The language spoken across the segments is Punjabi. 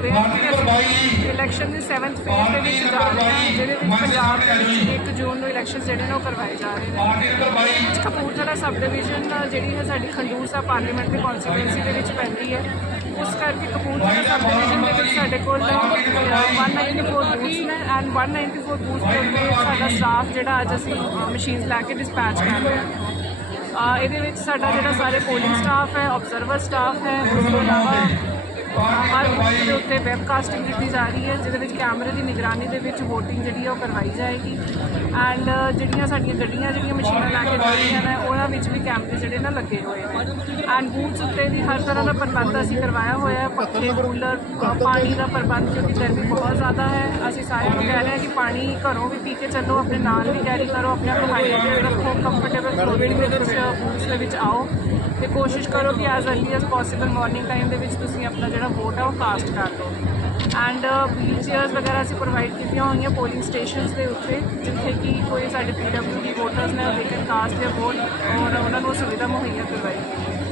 ਅਸੀਂ ਇਲੈਕਸ਼ਨ ਦੀ 7th ਫੇਜ਼ ਦੇ ਵਿੱਚ ਜਾ ਰਹੇ ਹਾਂ ਜਿਹਦੇ ਵਿੱਚ ਪੰਜਾਬ ਦੇ ਵਿੱਚ 1 ਜੂਨ ਨੂੰ ਇਲੈਕਸ਼ਨ ਜਿਹੜੇ ਨੇ ਉਹ ਕਰਵਾਏ ਜਾ ਰਹੇ ਨੇ। ਕਪੂਰਥਲਾ ਸਬ ਡਿਵੀਜ਼ਨ ਜਿਹੜੀ ਹੈ ਸਾਡੀ ਖੰਡੂਰ ਸਾਹਿਬ ਪਾਰਲੀਮੈਂਟਰੀ ਕਨਸਟੀਟੂਐਂਸੀ ਦੇ ਵਿੱਚ ਪੈਂਦੀ ਹੈ। ਉਸ ਕਰਕੇ ਕਪੂਰਥਲਾ ਸਬ ਡਿਵੀਜ਼ਨ ਦੇ ਵਿੱਚ ਸਾਡੇ ਕੋਲ ਅ, 194 ਬੂਥਸ ਨੇ ਐਂਡ 194 ਬੂਥਸ ਦੇ ਉੱਤੇ ਸਾਡਾ ਸਟਾਫ ਜਿਹੜਾ ਅੱਜ ਅਸੀਂ ਮਸ਼ੀਨਸ ਲੈ ਕੇ ਡਿਸਪੈਚ ਕਰ ਰਹੇ ਹਾਂ। ਇਹਦੇ ਵਿੱਚ ਸਾਡਾ ਜਿਹੜਾ ਸਾਰੇ ਪੋਲਿੰਗ ਸਟਾਫ ਹੈ ਆਬਜ਼ਰਵਰ ਸਟਾਫ ਹੈ ਉਸ ਤੋਂ ਇਲਾਵਾ ਹਰ ਬੂਥ ਦੇ ਉੱਤੇ ਵੈਬਕਾਸਟਿੰਗ ਕੀਤੀ ਜਾ ਰਹੀ ਹੈ ਜਿਹਦੇ ਵਿੱਚ ਕੈਮਰੇ ਦੀ ਨਿਗਰਾਨੀ ਦੇ ਵਿੱਚ VOTING ਜਿਹੜੀ ਹੈ ਉਹ ਕਰਵਾਈ ਜਾਏਗੀ। ਐਂਡ ਜਿਹੜੀਆਂ ਸਾਡੀਆਂ ਗੱਡੀਆਂ ਜਿਹੜੀਆਂ ਮਸ਼ੀਨਾਂ ਲਾ ਕੇ ਜਾ ਰਹੀਆਂ ਨੇ ਉਹਨਾਂ ਵਿੱਚ ਵੀ ਕੈਮਰੇ ਜਿਹੜੇ ਨਾ ਲੱਗੇ ਹੋਏ ਨੇ। ਐਂਡ ਬੂਥ ਉੱਤੇ ਵੀ ਹਰ ਤਰ੍ਹਾਂ ਦਾ ਪ੍ਰਬੰਧ ਅਸੀਂ ਕਰਵਾਇਆ ਹੋਇਆ ਹੈ। ਪੱਖੇ ਕੂਲਰ ਪਾਣੀ ਦਾ ਪ੍ਰਬੰਧ ਕਿਉਂਕਿ ਗਰਮੀ ਬਹੁਤ ਜ਼ਿਆਦਾ ਹੈ। ਅਸੀਂ ਸਾਰਿਆਂ ਨੂੰ ਕਹਿ ਰਹੇ ਹਾਂ ਕਿ ਪਾਣੀ ਘਰੋਂ ਵੀ ਪੀ ਕੇ ਚੱਲੋ ਆਪਣੇ ਨਾਲ ਵੀ ਕੈਰੀ ਕਰੋ ਆਪਣੇ ਆਪ ਨੂੰ ਹਾਈਡਰੇਟਡ ਰੱਖੋ ਕੰਫਰਟੇਬਲ ਕਲੋਥਿੰਗ ਦੇ ਵਿੱਚ ਬੂਥਸ ਦੇ ਵਿੱਚ ਆਓ। ਤੇ ਕੋਸ਼ਿਸ਼ ਕਰੋ ਕਿ as early as possible morning time ਦੇ ਵਿੱਚ ਤੁਸੀਂ ਆਪਣਾ ਜਿਹੜਾ ਵੋਟ ਹੈ, ਉਹ ਕਾਸਟ ਕਰ ਲਓ। ਐਂਡ ਵੀਲ ਚੇਅਰਸ ਵਗੈਰਾ ਅਸੀਂ ਪ੍ਰੋਵਾਈਡ ਕੀਤੀਆਂ ਹੋਈਆਂ ਪੋਲਿੰਗ ਸਟੇਸ਼ਨਸ ਦੇ ਉੱਤੇ, ਜਿੱਥੇ ਕਿ ਕੋਈ ਸਾਡੇ ਪੀਡਬਲਿਊਡੀ ਵੋਟਰਸ ਨੇ ਦੇ ਕੈਨ ਕਾਸਟ ਦੇ ਵੋਟ ਔਰ ਉਹਨਾਂ ਨੂੰ ਸੁਵਿਧਾ ਮੁਹੱਈਆ ਕਰਵਾਈ ਗਈ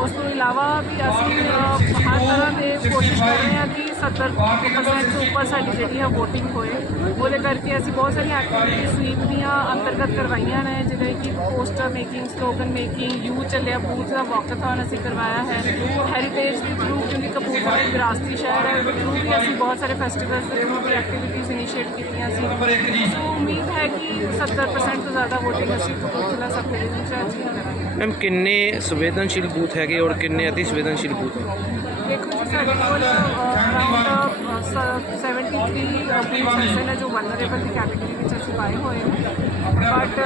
ਉਸ ਤੋਂ ਇਲਾਵਾ ਵੀ ਅਸੀਂ ਅ, ਹਰ ਤਰ੍ਹਾਂ ਦੇ ਕੋਸ਼ਿਸ਼ ਕਰ ਰਹੇ ਹਾਂ ਕਿ 70% ਤੋਂ ਉੱਪਰ ਸਾਡੀ ਜਿਹੜੀ ਹੈ VOTING ਹੋਏ ਉਹਦੇ ਕਰਕੇ ਅਸੀਂ ਬਹੁਤ ਸਾਰੀਆਂ ਐਕਟੀਵਿਟੀ ਸਵੀਪ ਦੀਆਂ ਅੰਤਰਗਤ ਕਰਵਾਈਆਂ ਨੇ ਜਿਵੇਂ ਕਿ ਪੋਸਟਰ ਮੇਕਿੰਗ ਸਲੋਗਨ ਮੇਕਿੰਗ ਯੂ ਚੱਲਿਆ ਬੂਥ ਦਾ ਵਾਕਥਨ ਅਸੀਂ ਕਰਵਾਇਆ ਹੈ ਹੈਰੀਟੇਜ ਦੇ ਥਰੂ ਕਿਉਂਕਿ ਕਪੂਰਥਲਾ ਇੱਕ ਵਿਰਾਸਤੀ ਸ਼ਹਿਰ ਹੈ ਉਹਦੇ ਥਰੂ ਵੀ ਅਸੀਂ ਬਹੁਤ ਸਾਰੇ ਫੈਸਟੀਵਲਸ ਦੇ ਥਰੂ ਵੀ ਐਕਟੀਵਿਟੀਜ਼ ਇਨੀਸ਼ੀਏਟ ਕੀਤੀਆਂ ਸੀ ਸੋ ਉਮੀਦ ਹੈ ਕਿ 70% ਤੋਂ ਜ਼ਿਆਦਾ VOTING ਅਸੀਂ ਕਪੂਰਥਲਾ ਸਬ ਡਿਵੀਜ਼ਨ ਚ ਅਚੀਵ ਕਰਾਂਗੇ ਮੈਮ ਕਿੰਨੇ ਸੰਵੇਦਨਸ਼ੀਲ ਬੂਥ ਹੈਗੇ ਔਰ ਕਿੰਨੇ ਅਤੀ ਸੰਵੇਦਨਸ਼ੀਲ ਬੂਥ ਹੈ ਦੇਖੋ ਜੀ, ਸਾਡੇ ਕੋਲ ਅਰਾਊਂਡ 73 ਬੂਥਸ ਐਸੇ ਨੇ ਜੋ ਵਨਰੇਬਲ ਦੀ ਕੈਟਾਗਰੀ ਵਿੱਚ ਅਸੀਂ ਪਾਏ ਹੋਏ ਨੇ। ਬਟ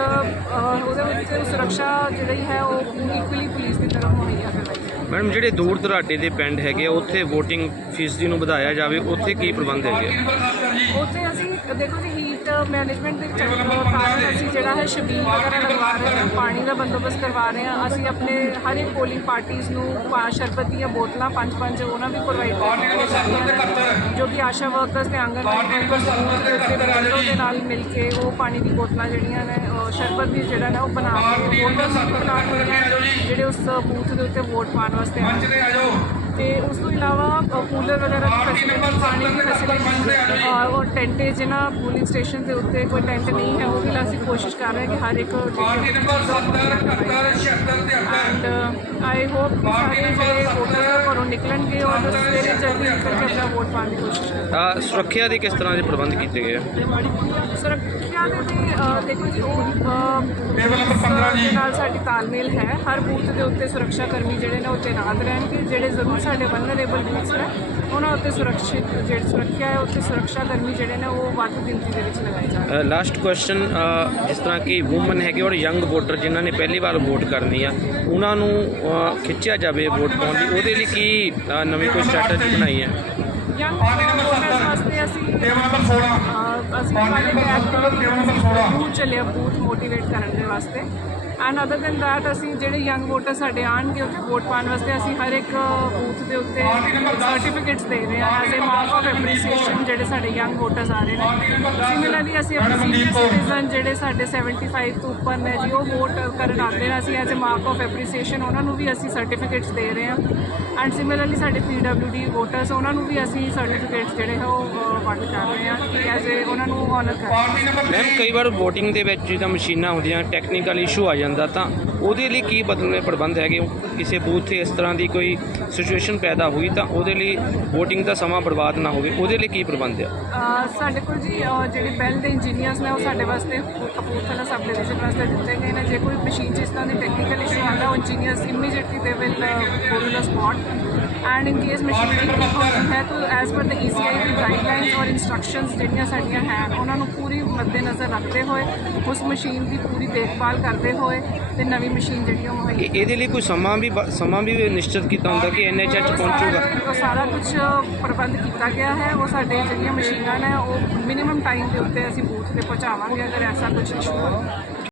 ਉਹਦੇ ਵਿੱਚ ਸੁਰੱਖਿਆ ਜਿਹੜੀ ਹੈ, ਉਹ ਇਕੁਅਲੀ ਪੁਲਿਸ ਦੀ ਤਰਫ ਮੁਹੱਈਆ ਕਰਵਾਈ ਹੈ। ਮੈਡਮ ਜਿਹੜੇ ਦੂਰ ਦਰਾਡੇ ਦੇ ਪਿੰਡ ਹੈਗੇ ਆ, ਉੱਥੇ VOTING ਫੀਸਦੀ ਨੂੰ ਵਧਾਇਆ ਜਾਵੇ ਉੱਥੇ ਕੀ ਪ੍ਰਬੰਧ ਹੈਗੇ ਆ? ਉੱਥੇ ਅਸੀਂ ਦੇਖੋ ਜੀ ਹੀਟ ਮੈਨੇਜਮੈਂਟ ਦੇ ਚੱਕਰ ਕਾਰਨ ਅਸੀਂ ਜਿਹੜਾ ਹੈ ਸ਼ਬੀਲ ਵਗੈਰਾ ਲਗਵਾ ਰਹੇ ਹਾਂ ਪਾਣੀ ਦਾ ਬੰਦੋਬਸਤ ਕਰਵਾ ਰਹੇ ਹਾਂ ਅਸੀਂ ਆਪਣੇ ਹਰ ਇੱਕ ਪੋਲਿੰਗ ਪਾਰਟੀਆਂ ਨੂੰ ਪਾ ਸ਼ਰਬਤ ਦੀਆਂ ਬੋਤਲਾਂ ਪੰਜ ਪੰਜ ਉਹਨਾਂ ਵੀ ਪ੍ਰੋਵਾਈਡ ਕਰਦੇ ਜੋ ਕਿ ਆਸ਼ਾ ਵਰਕਰਸ ਤੇ ਆਂਗਨਵਾੜੀ ਵਰਕਰਸ ਦੇ ਨਾਲ ਮਿਲ ਕੇ ਉਹ ਪਾਣੀ ਦੀ ਬੋਤਲਾਂ ਜਿਹੜੀਆਂ ਨੇ ਉਹ ਸ਼ਰਬਤ ਵੀ ਜਿਹੜਾ ਨਾ ਉਹ ਬਣਾ ਕੇ ਬਣਾ ਕੇ ਜਿਹੜੇ ਉਸ ਬੂਥ ਦੇ ਉੱਤੇ ਵੋਟ ਪਾਉਣ ਵਾਸਤੇ। ਆਉਣ ਤੇ ਉਸ ਤੋਂ ਇਲਾਵਾ ਕੂਲਰ ਵਗੈਰਾ ਦੀ ਔਰ ਉਹ ਟੈਂਟ ਜਿਹਨਾਂ ਪੂਲਿੰਗ ਸਟੇਸ਼ਨ ਦੇ ਉੱਤੇ ਕੋਈ ਟੈਂਟ ਨਹੀਂ ਹੈ ਉਹ ਵੀ ਅਸੀਂ ਕੋਸ਼ਿਸ਼ ਕਰ ਰਹੇ ਹਾਂ ਕਿ ਹਰ ਇੱਕ party number 70 and I hope ਕਿ ਸਾਰੇ ਜਿਹੜੇ ਵੋਟਰ ਘਰੋਂ ਨਿਕਲਣਗੇ ਔਰ ਸਵੇਰੇ ਜਲਦੀ ਨਿਕਲ ਕੇ ਆਪਣਾ ਵੋਟ ਪਾਉਣ ਦੀ ਕੋਸ਼ਿਸ਼ ਕਰਨਗੇ ਸੁਰੱਖਿਆ ਦੇ ਕਿਸ ਤਰ੍ਹਾਂ ਦੇ ਪ੍ਰਬੰਧ ਕੀਤੇ ਗਏ ਆ? ਸੁਰੱਖਿਆ ਦੇ ਤੇ ਦੇਖੋ ਜੀ ਉਹ ਅ, ਦੇ ਨਾਲ ਸਾਡੀ ਤਾਲਮੇਲ ਹੈ। ਹਰ ਬੂਥ ਦੇ ਉੱਤੇ ਸੁਰੱਖਿਆ ਕਰਮੀ ਜਿਹੜੇ ਨੇ ਉਹ ਤੈਨਾਤ ਰਹਿਣਗੇ। ਜਿਹੜੇ ਜ਼ਰੂਰ ਸਾਡੇ ਵਨਰੇਬਲ ਬੂਥਸ ਨੇ ਉਹਨਾਂ ਉੱਤੇ ਸੁਰੱਖਿਅਤ ਜਿਹੜੀ ਸੁਰੱਖਿਆ ਹੈ ਉੱਤੇ ਸੁਰੱਖਿਆ ਕਰਮੀ ਜਿਹੜੇ ਨੇ ਉਹ ਵੱਧ ਗਿਣਤੀ ਦੇ ਵਿੱਚ ਲਗਾਏ ਜਾਣਗੇ ਲਾਸਟ ਕੁਐਸਚਨ ਜਿਸ ਤਰ੍ਹਾਂ ਕਿ ਔਮਨ ਹੈਗੇ ਔਰ ਯੰਗ ਵੋਟਰ ਜਿਨ੍ਹਾਂ ਨੇ ਪਹਿਲੀ ਵਾਰ ਵੋਟ ਕਰਨੀ ਆ ਉਹਨਾਂ ਨੂੰ ਖਿੱਚਿਆ ਜਾਵੇ ਵੋਟ ਪਾਉਣ ਲਈ? ਉਹਦੇ ਲਈ ਕੀ ਨਵੀਂ ਕੋਈ ਸਟ੍ਰੈਟਜੀ ਬਣਾਈ ਹੈ? ਯੰਗ ਵੋਟਰਸ ਵਾਸਤੇ ਅਸੀਂ ਅਹ, ਅਸੀਂ ਸਾਡੇ ਐਕਟਿਵਿਟੀ ਬੂਥ ਚੱਲਿਆ ਬੂਥ ਮੋਟੀਵੇਟ ਕਰਨ ਦੇ ਵਾਸਤੇ। ਐਂਡ ਅਦਰ ਦੈਨ ਦੈਟ ਅਸੀਂ ਜਿਹੜੇ ਯੰਗ ਵੋਟਰ ਸਾਡੇ ਆਣਗੇ ਉੱਥੇ ਵੋਟ ਪਾਉਣ ਵਾਸਤੇ ਅਸੀਂ ਹਰ ਇੱਕ ਬੂਥ ਦੇ ਉੱਤੇ ਸਰਟੀਫਿਕੇਟਸ ਦੇ ਰਹੇ ਹਾਂ as a mark of appreciation ਜਿਹੜੇ ਸਾਡੇ ਯੰਗ ਵੋਟਰਸ ਆ ਰਹੇ ਨੇ। ਸਿਮਿਲਰਲੀ ਅਸੀਂ ਆਪਣੇ ਸਿਟੀਜ਼ਨ ਜਿਹੜੇ ਸਾਡੇ 75 ਤੋਂ ਉੱਪਰ ਨੇ ਜੀ ਉਹ ਵੋਟ ਕਰਨ ਆਉਂਦੇ ਨੇ। ਅਸੀਂ as a mark of appreciation ਉਹਨਾਂ ਨੂੰ ਵੀ ਅਸੀਂ ਸਰਟੀਫਿਕੇਟਸ ਦੇ ਰਹੇ ਹਾਂ। ਐਂਡ ਸਿਮਿਲਰਲੀ ਸਾਡੇ ਪੀਡਬਲਿਊਡੀ ਵੋਟਰਸ ਉਹਨਾਂ ਨੂੰ ਵੀ ਅਸੀਂ ਸਰਟੀਫਿਕੇਟਸ ਜਿਹੜੇ ਉਹ ਅਹ, ਵੰਡ ਕਰ ਰਹੇ ਹਾਂ ਕਿ ਐਜ਼ ਅ ਉਹਨਾਂ ਨੂੰ ਆਨਰ ਕਰ ਮੈਮ ਕਈ ਵਾਰ VOTING ਦੇ ਵਿੱਚ ਜਿੱਦਾਂ ਮਸ਼ੀਨਾਂ ਹੁੰਦੀਆਂ ਟੈਕਨੀਕਲ ਇਸ਼ੂ ਆ ਜਾਂਦਾ ਤਾਂ ਉਹਦੇ ਲਈ ਕੀ ਬਦਲਵੇਂ ਪ੍ਰਬੰਧ ਹੈਗੇ? ਕਿਸੇ ਬੂਥ ਤੇ ਇਸ ਤਰ੍ਹਾਂ ਦੀ ਕੋਈ ਸਿਚੁਏਸ਼ਨ ਪੈਦਾ ਹੋਈ ਤਾਂ ਉਹਦੇ ਲਈ VOTING ਦਾ ਸਮਾਂ ਬਰਬਾਦ ਨਾ ਹੋਵੇ ਉਹਦੇ ਲਈ ਕੀ ਪ੍ਰਬੰਧ ਆ? ਸਾਡੇ ਕੋਲ ਜੀ ਜਿਹੜੇ ਬੈਲ ਦੇ ਇੰਜੀਨੀਅਰਸ ਨੇ ਉਹ ਸਾਡੇ ਵਾਸਤੇ ਕਪੂਰਥਲਾ ਸਬ ਡਿਵੀਜ਼ਨ ਵਾਸਤੇ ਦਿੱਤੇ ਗਏ ਨੇ। ਜੇ ਕੋਈ ਮਸ਼ੀਨ ਇਸ ਤਰ੍ਹਾਂ ਦੀ ਟੈਕਨੀਕਲ ਇਸ਼ੂ ਆਉਂਦਾ engineers immediately they will go to the spot and in case machine the problem ਹੈ ਤਾਂ ਐਜ਼ ਪਰ ਦ ਈਸੀਆਈ ਦੀ ਗਾਈਡਲਾਈਨਸ ਔਰ ਇਨਸਟਰਕਸ਼ਨਸ ਜਿਹੜੀਆਂ ਸਾਡੀਆਂ ਹੈ ਉਹਨਾਂ ਨੂੰ ਪੂਰੀ ਮੱਦੇਨਜ਼ਰ ਰੱਖਦੇ ਹੋਏ ਉਸ ਮਸ਼ੀਨ ਦੀ ਪੂਰੀ ਦੇਖਭਾਲ ਕਰਦੇ ਹੋਏ ਤੇ ਨਵੀਂ ਮਸ਼ੀਨ ਜਿਹੜੀ ਉਹ ਮੁਹੱਈਆ ਇਹ- ਇਹਦੇ ਲਈ ਕੋਈ ਸਮਾਂ ਵੀ ਬ- ਸਮਾਂ ਵੀ ਨਿਸ਼ਚਿਤ ਕੀਤਾ ਹੁੰਦਾ ਕਿ ਇੰਨੇ ਚਿਰ ਚ ਪਹੁੰਚੂਗਾ? ਸਾਰਾ- ਉਹ ਸਾਰਾ ਕੁਝ ਪ੍ਰਬੰਧ ਕੀਤਾ ਗਿਆ ਹੈ ਉਹ ਸਾਡੇ ਜਿਹੜੀਆਂ ਮਸ਼ੀਨਾਂ ਨੇ ਉਹ ਮਿਨੀਮਮ ਟਾਈਮ ਦੇ ਉੱਤੇ ਅਸੀਂ ਬੂਥ ਤੇ ਪਹੁੰਚਾਵਾਂਗੇ ਅਗਰ ਐਸਾ ਕੁਝ ਇਸ਼ੂ ਹੋਵੇ